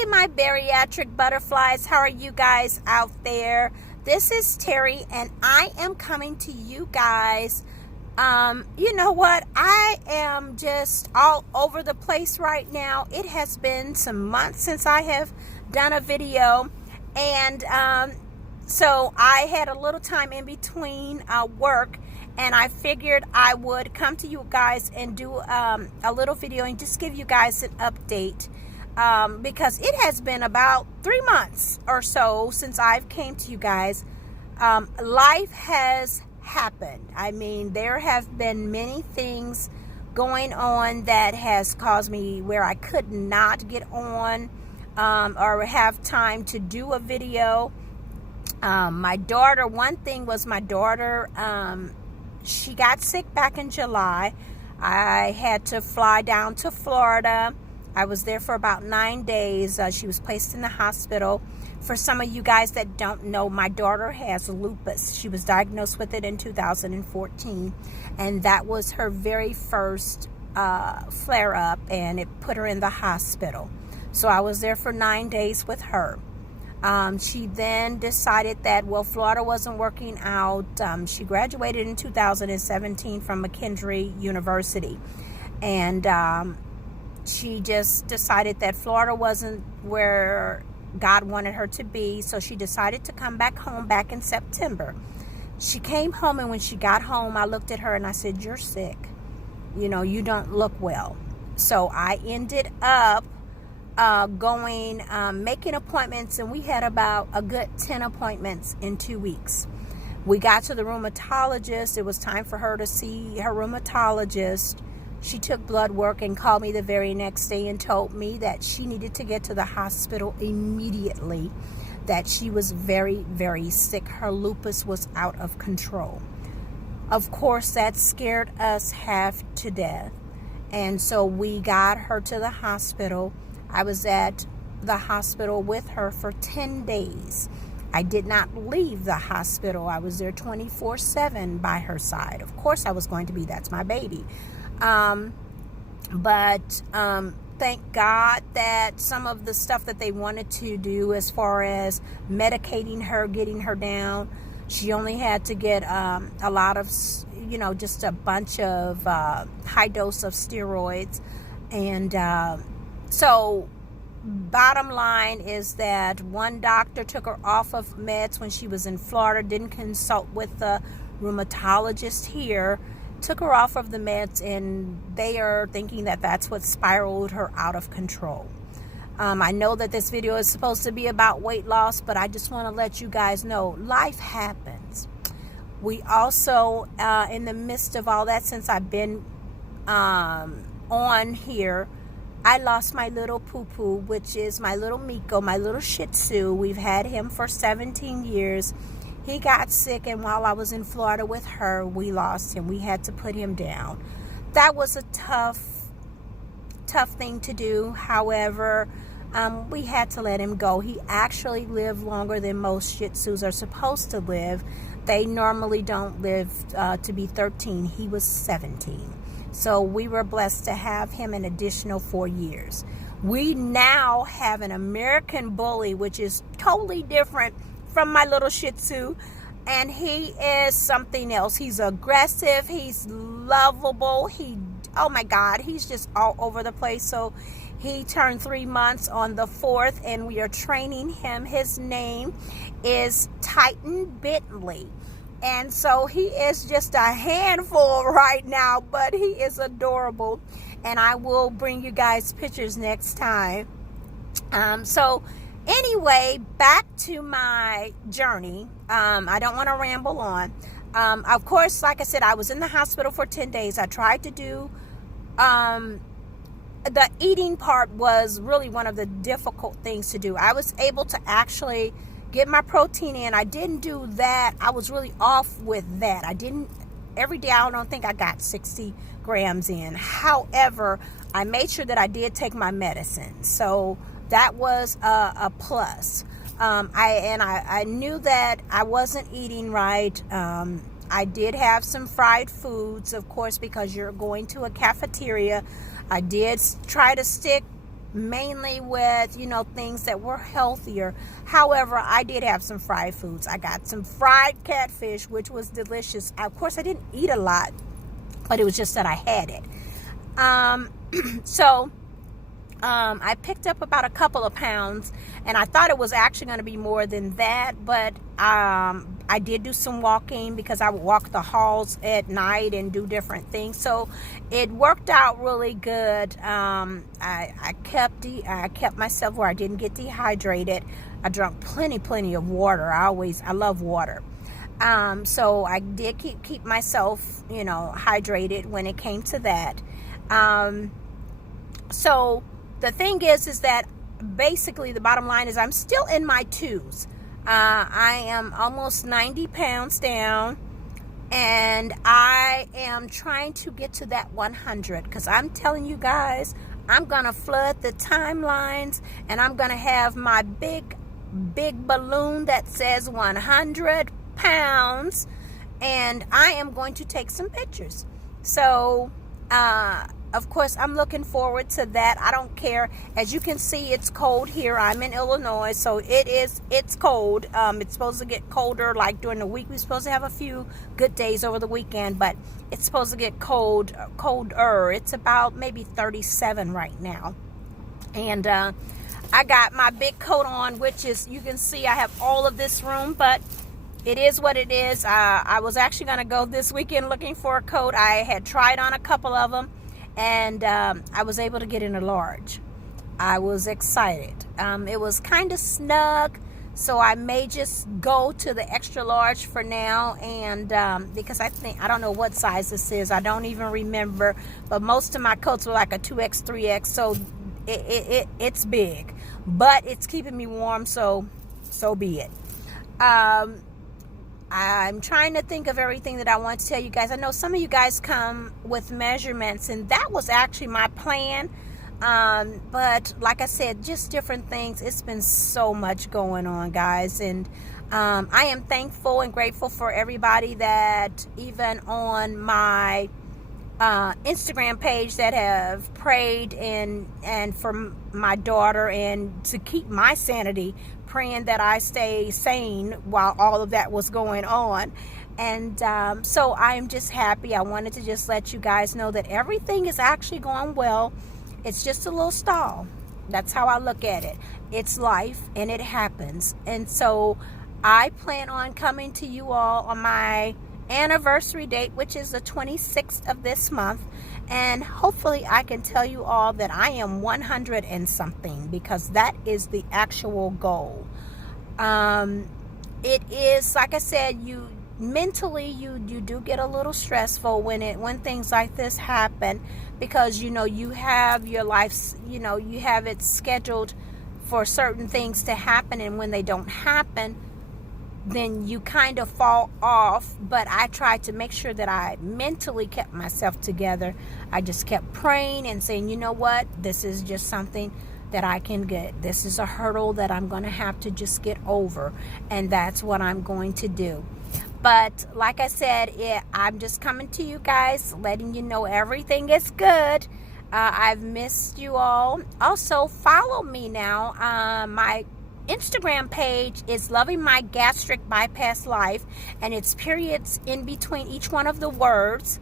Hey, my bariatric butterflies, how are you guys out there? This is Terry, and I am coming to you guys. You know what? I am just all over the place right now. It has been some months since I have done a video, and so I had a little time in between work, and I figured I would come to you guys and do a little video and just give you guys an update. Because it has been about 3 months or so since I've came to you guys. Life has happened. I mean, there have been many things going on that has caused me where I could not get on or have time to do a video. My daughter, one thing was my daughter, she got sick back in July. I had to fly down to Florida. I was there for about 9 days. She was placed in the hospital. For some of you guys that don't know, my daughter has lupus. She was diagnosed with it in 2014, and that was her very first flare-up, and it put her in the hospital. So I was there for 9 days with her. She then decided that, well, Florida wasn't working out. She graduated in 2017 from McKendree University, and she just decided that Florida wasn't where God wanted her to be, so she decided to come back home back in September. She came home, and when she got home, I looked at her and I said, "You're sick. You know, you don't look well." So I ended up making appointments, and we had about a good 10 appointments in 2 weeks. We got to the rheumatologist. It was time for her to see her rheumatologist. She took blood work and called me the very next day and told me that she needed to get to the hospital immediately, that she was very, very sick. Her lupus was out of control. Of course, that scared us half to death. And so we got her to the hospital. I was at the hospital with her for 10 days. I did not leave the hospital. I was there 24/7 by her side. Of course I was going to be. That's my baby. But thank God that some of the stuff that they wanted to do as far as medicating her, getting her down, she only had to get a lot of, just a bunch of high dose of steroids. And so bottom line is that one doctor took her off of meds when she was in Florida, didn't consult with the rheumatologist here, took her off of the meds, and they are thinking that that's what spiraled her out of control. I know that this video is supposed to be about weight loss, but I just want to let you guys know life happens. We also, in the midst of all that, since I've been on here, I lost my little poo-poo, which is my little Miko, my little Shih Tzu. We've had him for 17 years. He got sick, and while I was in Florida with her, we lost him. We had to put him down. That was a tough thing to do. However, we had to let him go. He actually lived longer than most Shih Tzus are supposed to live. They normally don't live to be 13. He was 17. So we were blessed to have him an additional 4 years. We now have an American bully, which is totally different from my little Shih Tzu, and he is something else. He's aggressive, he's lovable, oh my God, he's just all over the place. So he turned 3 months on the 4th, and we are training him. His name is Titan Bentley, and so he is just a handful right now, but he is adorable, and I will bring you guys pictures next time. So anyway, back to my journey. I don't want to ramble on. Of course, like I said, I was in the hospital for 10 days. I tried to do, the eating part was really one of the difficult things to do. I was able to actually get my protein in. I didn't do that. I was really off with that. Every day I don't think I got 60 grams in. However, I made sure that I did take my medicine. So that was a plus. I knew that I wasn't eating right. I did have some fried foods, of course, because you're going to a cafeteria. I did try to stick mainly with, you know, things that were healthier. However, I did have some fried foods. I got some fried catfish, which was delicious. Of course, I didn't eat a lot, but it was just that I had it. So I picked up about a couple of pounds, and I thought it was actually going to be more than that, but I did do some walking because I would walk the halls at night and do different things. So it worked out really good. I kept myself where I didn't get dehydrated. I drank plenty of water. I love water. So I did keep myself, you know, hydrated when it came to that. So the thing is that basically the bottom line is I'm still in my twos. I am almost 90 pounds down, and I am trying to get to that 100, because I'm telling you guys, I'm going to flood the timelines, and I'm going to have my big balloon that says 100 pounds, and I am going to take some pictures. So, of course, I'm looking forward to that. I don't care. As you can see, it's cold here. I'm in Illinois, so it's cold. It's supposed to get colder like during the week. We're supposed to have a few good days over the weekend, but it's supposed to get colder. It's about maybe 37 right now. And I got my big coat on, which is, you can see I have all of this room, but it is what it is. I was actually going to go this weekend looking for a coat. I had tried on a couple of them, and I was able to get in a large. I was excited. It was kind of snug, so I may just go to the extra large for now, and because I don't know what size this is. I don't even remember, but most of my coats were like a 2X, 3X, so it's big, but it's keeping me warm, so be it. I'm trying to think of everything that I want to tell you guys. I know some of you guys come with measurements, and that was actually my plan. But like I said, just different things. It's been so much going on, guys. And I am thankful and grateful for everybody that even on my Instagram page that have prayed and for my daughter, and to keep my sanity, praying that I stay sane while all of that was going on. And so I'm just happy. I wanted to just let you guys know that everything is actually going well. It's just a little stall. That's how I look at it. It's life, and it happens. And so I plan on coming to you all on my anniversary date, which is the 26th of this month, and hopefully I can tell you all that I am 100 and something, because that is the actual goal. It is, like I said, you mentally you do get a little stressful when things like this happen, because you know you have your life, you know, you have it scheduled for certain things to happen, and when they don't happen, then you kind of fall off. But I tried to make sure that I mentally kept myself together. I just kept praying and saying, you know what, this is just something that I can get. This is a hurdle that I'm going to have to just get over, and that's what I'm going to do. But like I said, I'm just coming to you guys, letting you know everything is good. I've missed you all. Also, follow me now. My Instagram page is Loving My Gastric Bypass Life, and it's periods in between each one of the words.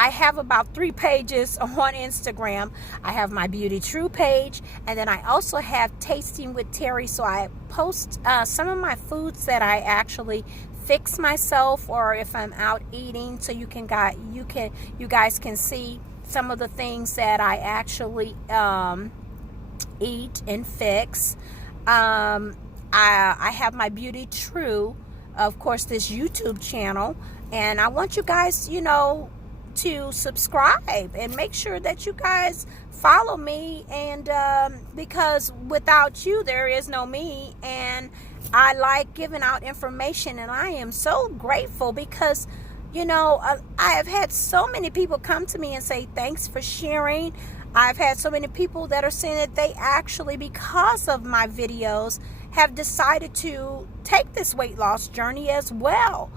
I have about 3 pages on Instagram. I have my Beauty True page, and then I also have Tasting with Terrie. So I post some of my foods that I actually fix myself, or if I'm out eating, so you guys can see some of the things that I actually eat and fix. I have my Beauty True, of course, this YouTube channel, and I want you guys, you know, to subscribe and make sure that you guys follow me, and because without you there is no me, and I like giving out information, and I am so grateful because, you know, I have had so many people come to me and say thanks for sharing. I've had so many people that are saying that they actually, because of my videos, have decided to take this weight loss journey as well.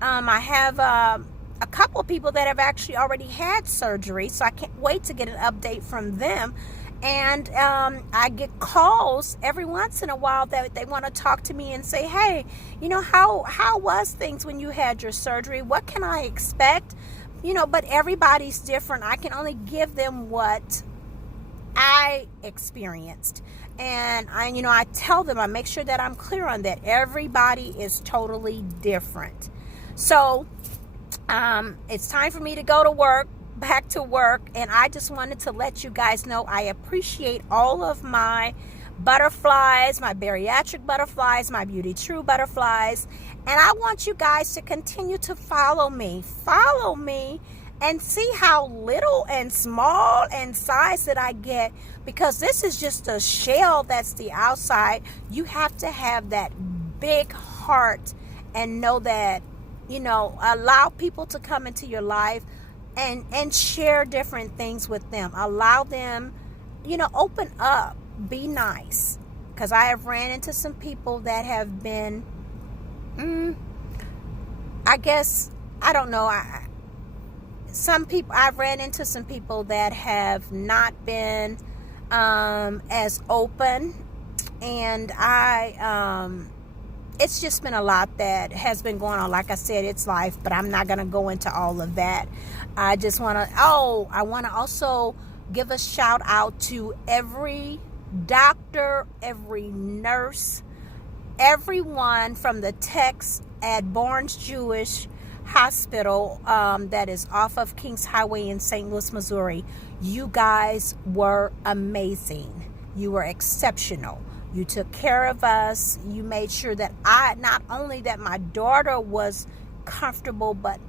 I have a couple of people that have actually already had surgery, so I can't wait to get an update from them. And I get calls every once in a while that they want to talk to me and say, hey, you know, how was things when you had your surgery? What can I expect? You know, but everybody's different. I can only give them what I experienced. And I tell them, I make sure that I'm clear on that. Everybody is totally different. So it's time for me to go to work, back to work. And I just wanted to let you guys know I appreciate all of my butterflies, my bariatric butterflies, my Beauty True butterflies. And I want you guys to continue to follow me and see how little and small and size that I get, because this is just a shell. That's the outside. You have to have that big heart and know that, allow people to come into your life and share different things with them. Allow them, open up, be nice. Because I have ran into some people that have been, I've ran into some people that have not been as open, and it's just been a lot that has been going on. Like I said, it's life, but I'm not going to go into all of that. I just want to, I want to also give a shout out to every doctor, every nurse, everyone from the techs at Barnes Jewish Hospital that is off of Kings Highway in St. Louis, Missouri. You guys were amazing. You were exceptional. You took care of us. You made sure that not only that my daughter was comfortable, but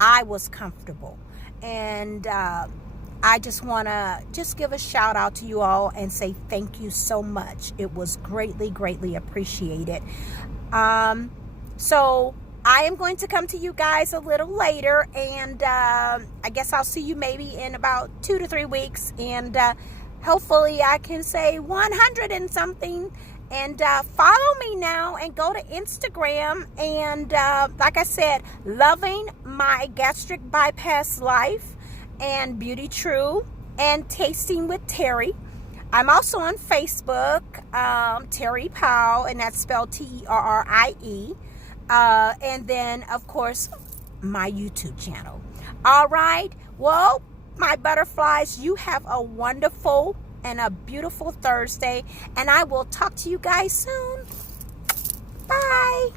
I was comfortable. And I just want to give a shout out to you all and say thank you so much. It was greatly, greatly appreciated. So I am going to come to you guys a little later, and I guess I'll see you maybe in about 2 to 3 weeks, and hopefully I can say 100 and something. And follow me now and go to Instagram, and like I said, Loving My Gastric Bypass Life and Beauty True and Tasting with Terrie. I'm also on Facebook, Terrie Powell, and that's spelled Terrie. And then, of course, my YouTube channel. All right. Well, my butterflies, you have a wonderful and a beautiful Thursday, and I will talk to you guys soon. Bye.